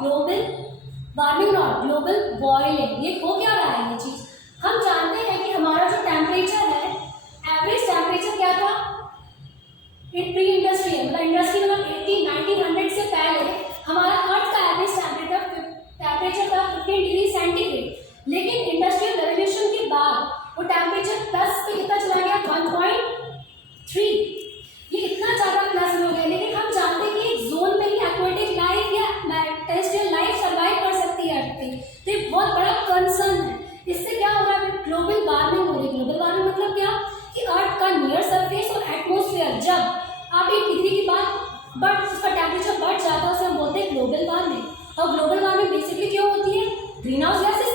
Global warming और global boiling. ये हो क्या रहा है ये चीज? हम जानते हैं कि हमारा जो टेम्परेचर है, एवरेज टेम्परेचर क्या था प्री इंडस्ट्रियल, मतलब इंडस्ट्री में 1900 से पहले हमारा अर्थ का एवरेज टेम्परेचर था 15 डिग्री सेंटीग्रेड। लेकिन इंडस्ट्रियल रेवोल्यूशन के बाद वो टेम्परेचर प्लस पे कितना चला गया 1.3। ये इतना ज्यादा प्लस हो गया। लेकिन हम जानते हैं कि एक जोन में ही एक्वेटिक लाइफ या टेरेस्ट्रियल लाइफ सर्वाइव कर सकती है अर्थ पे। तो ये बहुत बड़ा कंसर्न है। इससे क्या हो रहा है? ग्लोबल वार्मिंग हो रही है। ग्लोबल वार्मिंग मतलब क्या कि अर्थ का नियर सरफेस और एटमोस्फेयर जब आप 1 डिग्री की बात उसका टेम्परेचर बढ़ जाता है, उसे हम बोलते हैं ग्लोबल वार्मिंग। और ग्लोबल वार्मिंग बेसिकली क्यों होती है? Green house gases